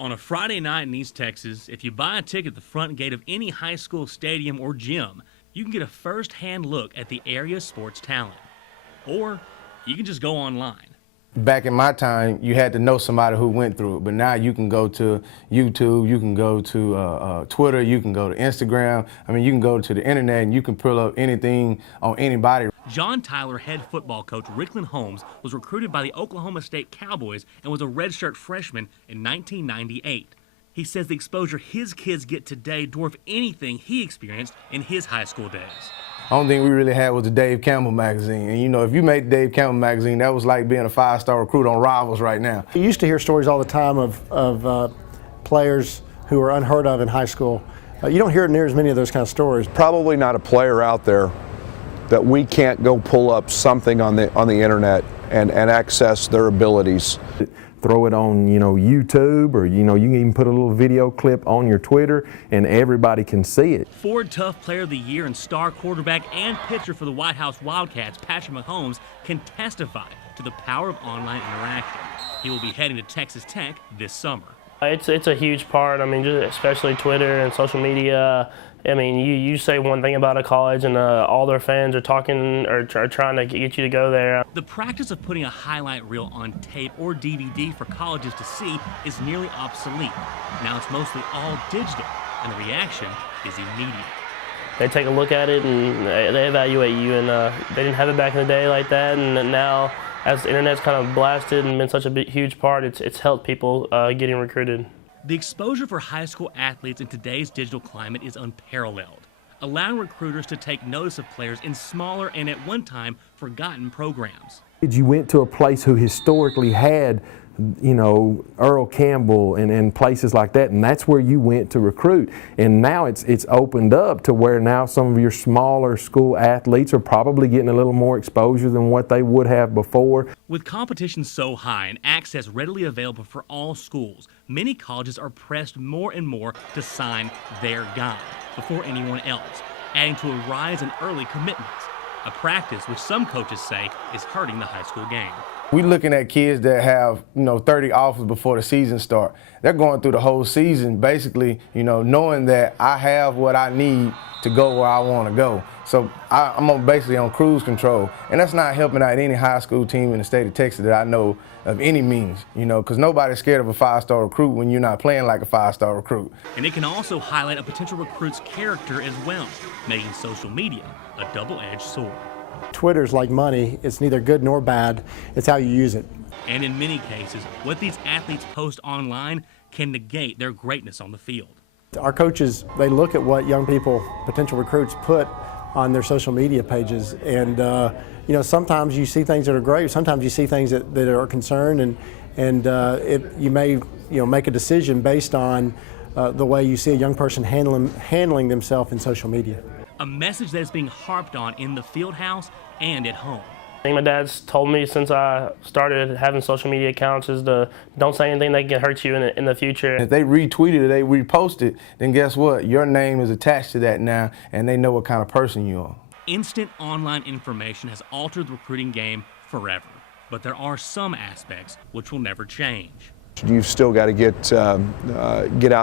On a Friday night in East Texas, if you buy a ticket at the front gate of any high school stadium or gym, you can get a first-hand look at the area's sports talent. Or you can just go online. Back in my time, you had to know somebody who went through it, but now you can go to YouTube, you can go to Twitter, you can go to Instagram. I mean, you can go to the internet and you can pull up anything on anybody. John Tyler head football coach Rickland Holmes was recruited by the Oklahoma State Cowboys and was a redshirt freshman in 1998. He says the exposure his kids get today dwarf anything he experienced in his high school days. The only thing we really had was the Dave Campbell magazine. And you know, if you made the Dave Campbell magazine, that was like being a five-star recruit on Rivals right now. You used to hear stories all the time of players who were unheard of in high school. You don't hear near as many of those kind of stories. Probably not a player out there that we can't go pull up something on the internet and access their abilities. Throw it on, YouTube, or you can even put a little video clip on your Twitter, and everybody can see it. Ford Tough Player of the Year and star quarterback and pitcher for the White House Wildcats, Patrick Mahomes, can testify to the power of online interaction. He will be heading to Texas Tech this summer. It's a huge part. I mean, just especially Twitter and social media. I mean, you say one thing about a college and all their fans are talking or trying to get you to go there. The practice of putting a highlight reel on tape or DVD for colleges to see is nearly obsolete. Now it's mostly all digital, and the reaction is immediate. They take a look at it and they evaluate you, and they didn't have it back in the day like that, and now as the internet's kind of blasted and been such a huge part, it's helped people getting recruited. The exposure for high school athletes in today's digital climate is unparalleled, allowing recruiters to take notice of players in smaller and at one time forgotten programs. You went to a place who historically had, Earl Campbell and places like that, and that's where you went to recruit. And now it's opened up to where now some of your smaller school athletes are probably getting a little more exposure than what they would have before. With competition so high and access readily available for all schools, many colleges are pressed more and more to sign their guy before anyone else, adding to a rise in early commitments, a practice which some coaches say is hurting the high school game. We're looking at kids that have, 30 offers before the season start. They're going through the whole season basically, knowing that I have what I need to go where I want to go. So I'm basically on cruise control, and that's not helping out any high school team in the state of Texas that I know of any means, because nobody's scared of a five-star recruit when you're not playing like a five-star recruit. And it can also highlight a potential recruit's character as well, making social media a double-edged sword. Twitter's like money. It's neither good nor bad. It's how you use it. And in many cases, what these athletes post online can negate their greatness on the field. Our coaches, they look at what young people, potential recruits, put on their social media pages, and sometimes you see things that are great, sometimes you see things that are concerned, and you may make a decision based on the way you see a young person handling themselves in social media. A message that is being harped on in the field house and at home. I think my dad's told me since I started having social media accounts is to don't say anything that can hurt you in the future. If they retweet it or they repost it, then guess what? Your name is attached to that now, and they know what kind of person you are. Instant online information has altered the recruiting game forever, but there are some aspects which will never change. You've still got to get out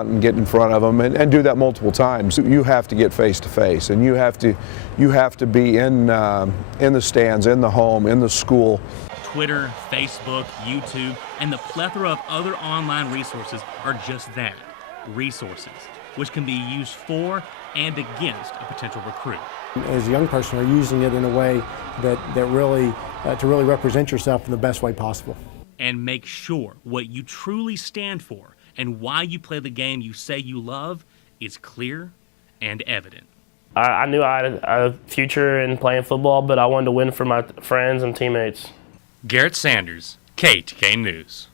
and get in front of them and do that multiple times. You have to get face to face, and you have to be in the stands, in the home, in the school. Twitter, Facebook, YouTube, and the plethora of other online resources are just that, resources, which can be used for and against a potential recruit. As a young person, you're using it in a way that really to really represent yourself in the best way possible. And make sure what you truly stand for and why you play the game you say you love is clear and evident. I knew I had a future in playing football, but I wanted to win for my friends and teammates. Garrett Sanders, KETK News.